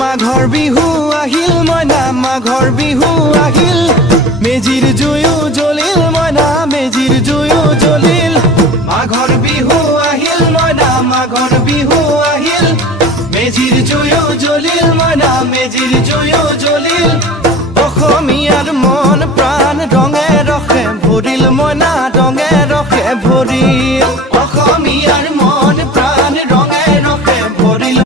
মাঘৰ বিহু আহিল মইনা মাঘৰ বিহু আহিল মেজিৰ জুয়ো জ্বলিল মইনা মেজিৰ জুয়ো জ্বলিল মাঘৰ বিহু আহিল মইনা মাঘৰ বিহু আহিল মেজিৰ জুয়ো জ্বলিল মইনা মেজিৰ জুয়ো জ্বলিল অসমীয়াৰ মন প্ৰাণ ৰঙে ৰসে ভৰিল মইনা ৰঙে ৰসে ভৰিল অসমীয়াৰ মন